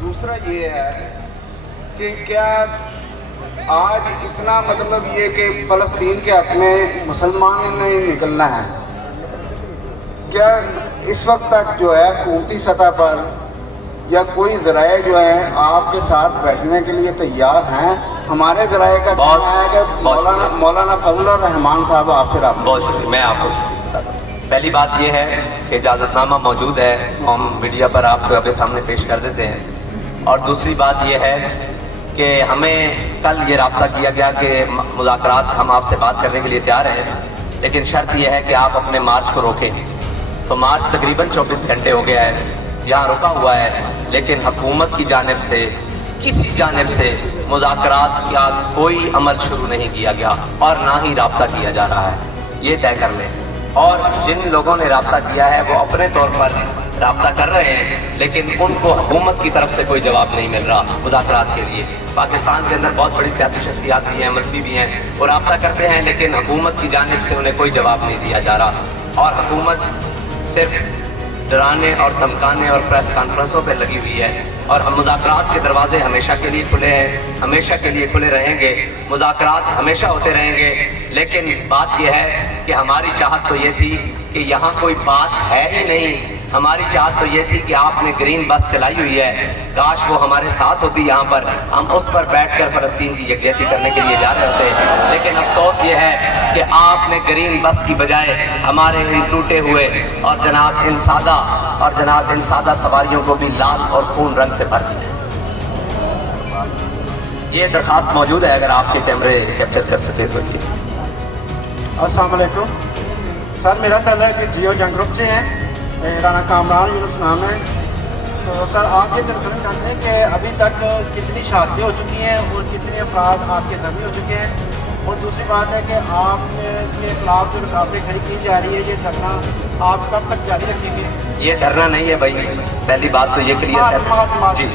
दूसरा ये है कि क्या आज इतना मतलब ये कि फ़लस्तीन के हक़ में मुसलमान ने निकलना है, क्या इस वक्त तक जो है हुकूमती सतह पर या कोई ज़राए जो हैं आपके साथ बैठने के लिए तैयार हैं? हमारे ज़राए का कहना है कि मौलाना फजलुर रहमान साहब आपसे रब्ता। बहुत शुक्रिया। मैं आपको बताता हूँ। पहली बात यह है कि इजाज़तनामा मौजूद है, हम मीडिया पर आपके सामने पेश कर देते हैं। और दूसरी बात यह है कि हमें कल ये रब्ता किया गया कि मुज़ाकरात हम आपसे बात करने के लिए तैयार हैं, लेकिन शर्त यह है कि आप अपने मार्च को रोकें। तो मार्च तकरीबन 24 घंटे हो गया है, यहाँ रुका हुआ है, लेकिन हुकूमत की जानिब से किसी जानिब से मुज़ाकरात का कोई अमल शुरू नहीं किया गया और ना ही रब्ता किया जा रहा है, ये तय कर लें। और जिन लोगों ने रब्ता किया है वो अपने तौर पर रब्ता कर रहे हैं, लेकिन उनको हुकूमत की तरफ से कोई जवाब नहीं मिल रहा मुज़ाकरात के लिए। पाकिस्तान के अंदर बहुत बड़ी सियासी शख्सियात भी हैं, मजहबी भी हैं, वो रब्ता करते हैं, लेकिन हुकूमत की जानिब से उन्हें कोई जवाब नहीं दिया जा रहा। और हुकूमत सिर्फ डराने और धमकाने और प्रेस कॉन्फ्रेंसों पे लगी हुई है। और हम मुज़ाकरात के दरवाजे हमेशा के लिए खुले हैं, हमेशा के लिए खुले रहेंगे, मुज़ाकरात हमेशा होते रहेंगे। लेकिन बात यह है कि हमारी चाहत तो ये थी कि यहाँ कोई बात है ही नहीं। हमारी चाहत तो ये थी कि आपने ग्रीन बस चलाई हुई है, काश वो हमारे साथ होती यहाँ पर, हम उस पर बैठकर फ़लस्तीन की यकजहती करने के लिए जा रहे होते। लेकिन अफसोस ये है कि आपने ग्रीन बस की बजाय हमारे इन टूटे हुए और जनाब इन सादा सवारियों को भी लाल और खून रंग से भर दिया। ये दरखास्त मौजूद है, अगर आपके कैमरे कैप्चर कर सके तो। ये अस्सलाम वालेकुम सर, मेरा ताल्लुक है कि जियो जंग ग्रुप से है, राना कामरान यूनुस नाम है। तो सर आप ये जानना चाहते हैं कि अभी तक कितनी शहादतें हो चुकी हैं और कितने अफराद आपके ज़ख्मी हो चुके हैं। और दूसरी बात है कि आपके खिलाफ जो रुकावटें खड़ी की जा रही है, ये धरना आप कब तक जारी रखेंगे? ये धरना नहीं है भाई, पहली बात तो ये क्लियर है जी।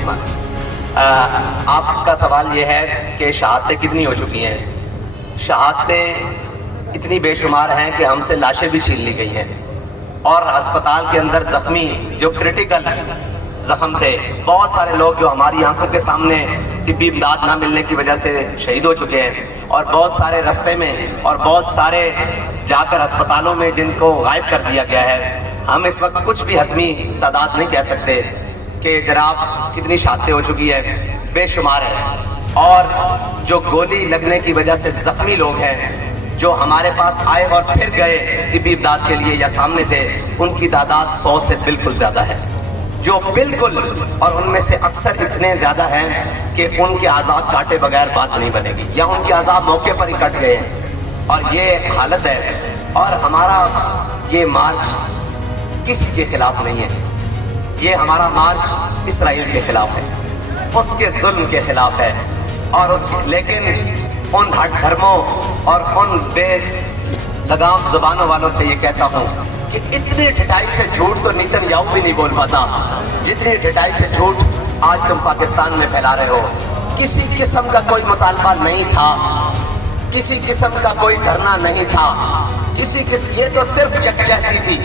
आपका सवाल ये है कि शहादतें कितनी हो चुकी हैं। शहादतें इतनी बेशुमार हैं कि हमसे लाशें भी छीन ली गई हैं, और अस्पताल के अंदर जख्मी जो क्रिटिकल जख्म थे, बहुत सारे लोग जो हमारी आंखों के सामने तिब्बी इमदाद ना मिलने की वजह से शहीद हो चुके हैं, और बहुत सारे रास्ते में और बहुत सारे जाकर अस्पतालों में जिनको गायब कर दिया गया है। हम इस वक्त कुछ भी हतमी तादाद नहीं कह सकते कि जनाब कितनी शहादतें हो चुकी है, बेशुमार है। और जो गोली लगने की वजह से जख्मी लोग हैं, जो हमारे पास आए और फिर गए तिब्बी इमदाद के लिए या सामने थे, उनकी तादाद 100 से बिल्कुल ज़्यादा है, जो बिल्कुल, और उनमें से अक्सर इतने ज़्यादा हैं कि उनके आज़ाद काटे बगैर बात नहीं बनेगी, या उनके आज़ाद मौके पर ही कट गए हैं, और ये हालत है। और हमारा ये मार्च किसी के खिलाफ नहीं है, ये हमारा मार्च इसराइल के खिलाफ है, उसके जुल्म के खिलाफ है। और उसके लेकिन उन हट धर्मों और उन बेलगाम ज़बानों वालों से ये कहता हूँ कि इतनी ढिठाई से झूठ तो नेतन्याहू भी नहीं बोल पाता, जितनी ढिठाई से झूठ आज तुम पाकिस्तान में फैला रहे हो। किसी किस्म का कोई मुतालबा नहीं था, किसी किस्म का कोई धरना नहीं था, ये तो सिर्फ यकजहती थी,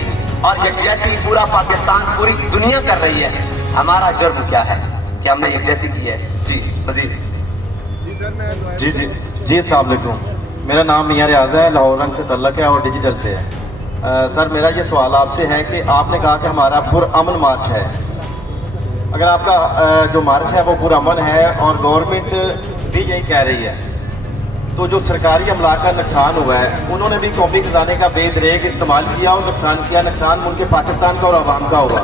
और यकजहती पूरा पाकिस्तान, पूरी दुनिया कर रही है। हमारा जुर्म क्या है कि हमने यकजहती की है। जी मजीद जी अस्सलाम वालेकुम। मेरा नाम मियां रियाज़ है, लाहौर रंग से तल्लक है और डिजिटल से है। सर मेरा ये सवाल आपसे है कि आपने कहा कि हमारा पुरअमन मार्च है। अगर आपका जो मार्च है वो पुरअमन है और गवर्नमेंट भी यही कह रही है, तो जो सरकारी अमला का नुकसान हुआ है, उन्होंने भी कौमी खजाने का बेदरेक इस्तेमाल किया और नुकसान किया। नुकसान मुल्क पाकिस्तान का और आवाम का हुआ।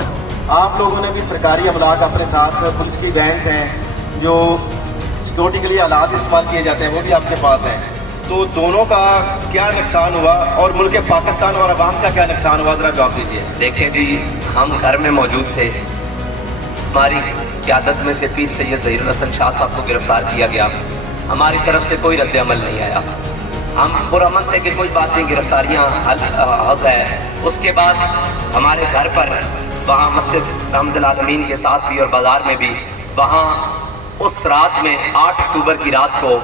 आप लोगों ने भी सरकारी अमला का अपने साथ, पुलिस की वैन्स हैं जो सिक्योरिटी के लिए आलात इस्तेमाल किए जाते हैं, वो भी आपके पास हैं। तो दोनों का क्या नुकसान हुआ और मुल्क पाकिस्तान और अवाम का क्या नुकसान हुआ, ज़रा जवाब दीजिए। देखें जी, हम घर में मौजूद थे, हमारी क़यादत में से पीर सैयद ज़हीरुल हसन शाह साहब को गिरफ़्तार किया गया, हमारी तरफ से कोई रद्द अमल नहीं आया। हम पुरअमन थे कि कोई बात नहीं, गिरफ्तारियाँ होता है। उसके बाद हमारे घर पर, वहाँ मस्जिद रहमतुल आलमीन के साथ भी और बाज़ार में भी, वहाँ उस रात में 8 अक्टूबर की रात को,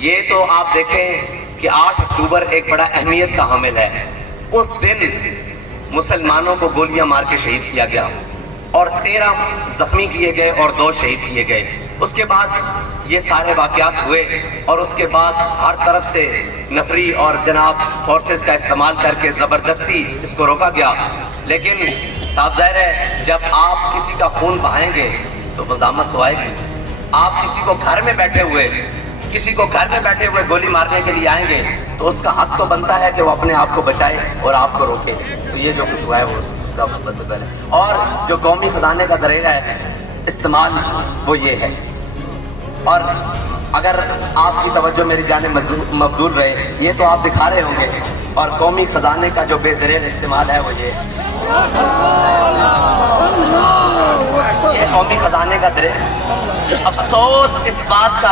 ये तो आप देखें कि 8 अक्टूबर एक बड़ा अहमियत का हामिल है। उस दिन मुसलमानों को गोलियां मार के शहीद किया गया। اور 13 زخمی کیے گئے اور 2 شہید کیے گئے. اس کے بعد یہ سارے واقعات ہوئے اور اس کے بعد ہر طرف سے نفری اور جناب فورسز کا استعمال کر کے زبردستی اس کو روکا گیا. لیکن صاحب ظاہر ہے جب آپ کسی کا خون بہائیں گے تو مزاحمت تو آئے گی. آپ کسی کو گھر میں بیٹھے ہوئے گولی مارنے کے لیے آئیں گے تو اس کا حق تو بنتا ہے کہ وہ اپنے آپ کو بچائے اور آپ کو روکے. تو یہ جو کچھ ہوا ہے وہ اس کا مطلب ہے. اور جو قومی خزانے کا طریقہ ہے استعمال وہ یہ ہے. اور اگر آپ کی توجہ میری جانب مبذول رہے یہ تو آپ دکھا رہے ہوں گے. اور قومی خزانے کا جو بے دریغ استعمال ہے وہ یہ قومی خزانے کا دریغ. افسوس اس بات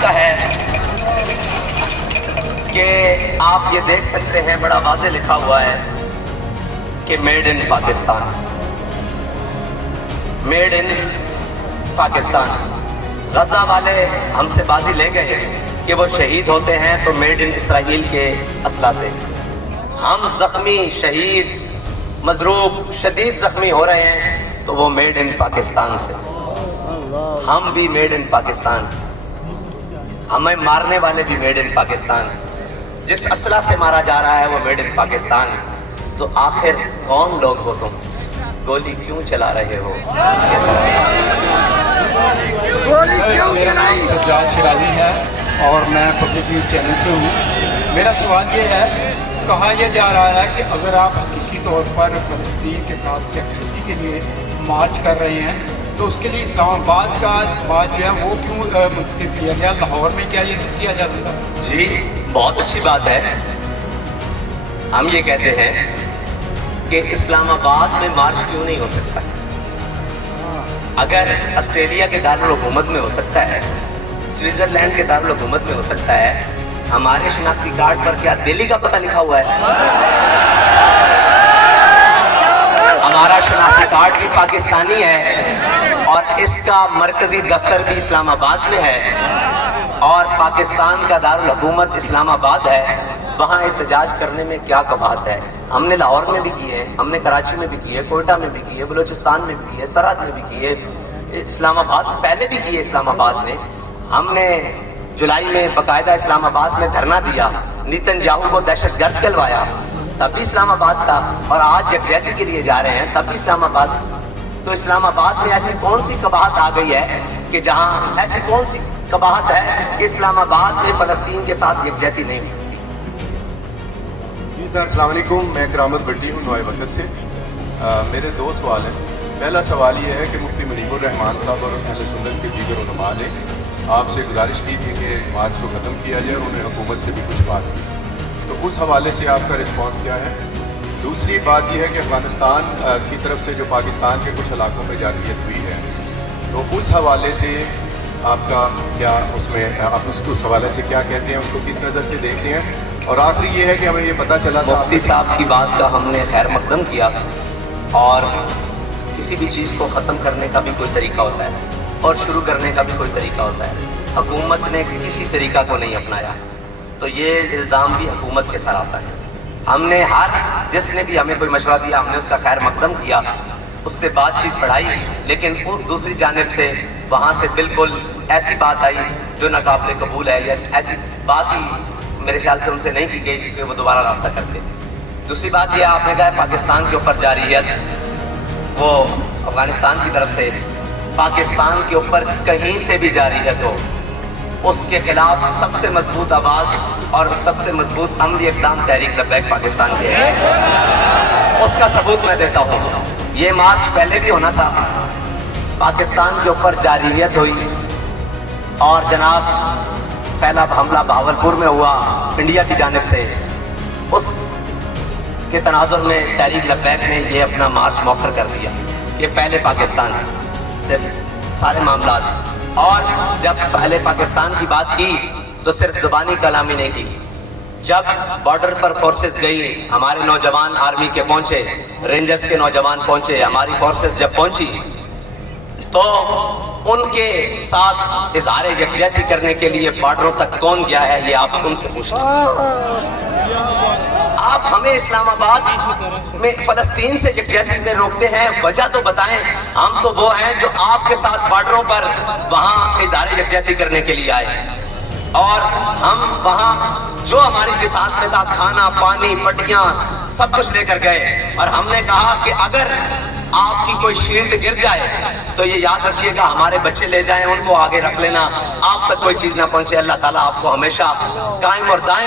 کا ہے کہ آپ یہ دیکھ سکتے ہیں بڑا واضح لکھا ہوا ہے کہ میڈ ان پاکستان. غزہ والے ہم سے بازی لے گئے کہ وہ شہید ہوتے ہیں تو میڈ ان اسرائیل کے اسلحہ سے. ہم زخمی شہید مضروب شدید زخمی ہو رہے ہیں تو وہ میڈ ان پاکستان سے. ہم بھی میڈ ان پاکستان, ہمیں مارنے والے بھی میڈ ان پاکستان. جس اسلحہ سے مارا جا رہا ہے وہ میڈ ان پاکستان. تو آخر کون لوگ ہو تم, گولی کیوں چلا رہے ہو؟ سجاد شیرازی ہے اور میں پبلک نیوز چینل سے ہوں. میرا سوال یہ ہے, کہا یہ جا رہا ہے کہ اگر آپ حقیقی طور پر فلسطین کے ساتھ یکجہتی کے لیے مارچ کر رہے ہیں تو اس کے لیے اسلام آباد کا بات جو ہے وہ کیوں منتخب کیا گیا؟ لاہور میں کیا یہ نہیں کیا جا سکتا؟ جی بہت اچھی بات ہے. ہم یہ کہتے ہیں کہ اسلام آباد میں مارچ کیوں نہیں ہو سکتا؟ اگر آسٹریلیا کے دارالحکومت میں ہو سکتا ہے, سوئٹزرلینڈ کے دارالحکومت میں ہو سکتا ہے, ہمارے شناختی کارڈ پر کیا دہلی کا پتہ لکھا ہوا ہے؟ ہمارا شناختی کارڈ بھی پاکستانی ہے اور اس کا مرکزی دفتر بھی اسلام آباد میں ہے اور پاکستان کا دارالحکومت اسلام آباد ہے. وہاں احتجاج کرنے میں کیا قباحت ہے؟ ہم نے لاہور میں بھی کیے ہیں, ہم نے کراچی میں بھی کیے, کوئٹہ میں بھی کیے, بلوچستان میں بھی کیے, سرحد میں بھی کیے, اسلام آباد پہلے بھی کیے. اسلام آباد میں ہم نے جولائی میں باقاعدہ اسلام آباد میں دھرنا دیا, نیتن یاہو کو دہشت گرد کہلوایا, تب بھی اسلام آباد تھا. اور آج یکجہتی کے لیے جا رہے ہیں تب بھی اسلام آباد. تو اسلام آباد میں ایسی کون سی قباحت آ گئی ہے کہ جہاں ایسی کون سی قباحت ہے کہ اسلام آباد میں فلسطین کے ساتھ یکجہتی نہیں ہو سکتی؟ جی سر السلام علیکم, میں کرامت بٹی ہوں نوائے وقت سے. میرے 2 سوال ہیں. پہلا سوال یہ ہے کہ مفتی منیب الرحمان صاحب اور اہل سنت کے دیگر علماء نے آپ سے گزارش کی تھی کہ مارچ کو ختم کیا جائے اور انہیں حکومت سے بھی کچھ بات کی, تو اس حوالے سے آپ کا رسپانس کیا ہے؟ دوسری بات یہ ہے کہ افغانستان کی طرف سے جو پاکستان کے کچھ علاقوں میں جارحیت ہوئی ہے, تو اس حوالے سے آپ کا کیا اس میں آپ اس حوالے سے کیا کہتے ہیں, اس کو کس نظر سے دیکھتے ہیں؟ اور آخری یہ ہے کہ ہمیں یہ پتہ چلا مفتی صاحب کی بات کا ہم نے خیر مقدم کیا. اور کسی بھی چیز کو ختم کرنے کا بھی کوئی طریقہ ہوتا ہے اور شروع کرنے کا بھی کوئی طریقہ ہوتا ہے. حکومت نے کسی طریقہ کو نہیں اپنایا تو یہ الزام بھی حکومت کے سر آتا ہے. ہم نے جس نے بھی ہمیں کوئی مشورہ دیا ہم نے اس کا خیر مقدم کیا, اس سے بات چیت بڑھائی, لیکن دوسری جانب سے وہاں سے بالکل ایسی بات آئی جو ناقابل قبول ہے, یا ایسی بات ہی میرے خیال سے ان سے نہیں کی گئی کہ وہ دوبارہ رابطہ کرتے. دوسری بات یہ آپ نے کہا پاکستان کے اوپر جارحیت, وہ افغانستان کی طرف سے پاکستان کے اوپر کہیں سے بھی جارحیت ہو اس کے خلاف سب سے مضبوط آواز اور سب سے مضبوط عملی اقدام تحریک لبیک پاکستان کے ہے. اس کا ثبوت میں دیتا ہوں. یہ مارچ پہلے بھی ہونا تھا, پاکستان کے اوپر جارحیت ہوئی اور جناب پہلا حملہ بہاولپور میں ہوا انڈیا کی جانب سے. اس کے تناظر میں تحریک لبیک نے یہ اپنا مارچ مؤخر کر دیا کہ پہلے پاکستان سے سارے معاملات. اور جب پہلے پاکستان کی بات کی تو صرف زبانی کلامی نہیں کی. جب بارڈر پر فورسز گئی, ہمارے نوجوان آرمی کے پہنچے, رینجرز کے نوجوان پہنچے, ہماری فورسز جب پہنچی تو ان کے ساتھ اظہار یکجہتی کرنے کے لیے بارڈروں تک کون گیا ہے یہ آپ ان سے پوچھیں. آپ آپ ہمیں اسلام آباد میں فلسطین سے یکجہتی میں روکتے ہیں، وجہ تو بتائیں۔ ہم تو وہ ہیں جو آپ کے ساتھ بارڈروں پر وہاں اظہار یکجہتی کرنے کے لیے آئے، اور ہم وہاں جو ہماری بساط میں تھا، کھانا پانی پٹیاں سب کچھ لے کر گئے، اور ہم نے کہا کہ اگر آپ کی کوئی شیلڈ گر جائے تو یہ یاد رکھیے گا ہمارے بچے لے جائیں، ان کو آگے رکھ لینا، آپ تک کوئی چیز نہ پہنچے۔ اللہ تعالیٰ آپ کو ہمیشہ قائم اور دائم